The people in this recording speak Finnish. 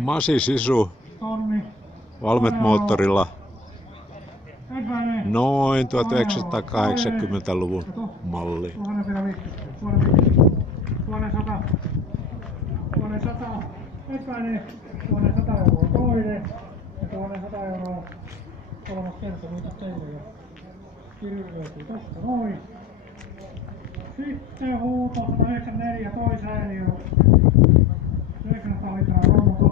Masi Sisu Tonni. Valmet-moottorilla Ensimmäinen. noin 1980-luvun malli. 1100. Ensimmäinen. 1100 € toinen. Ja 100 € kolmas kerta niitä teille. Ja kirjoja löytyy tosta noin. Sitten huuto 194 toisääniö. 900 litraa rommu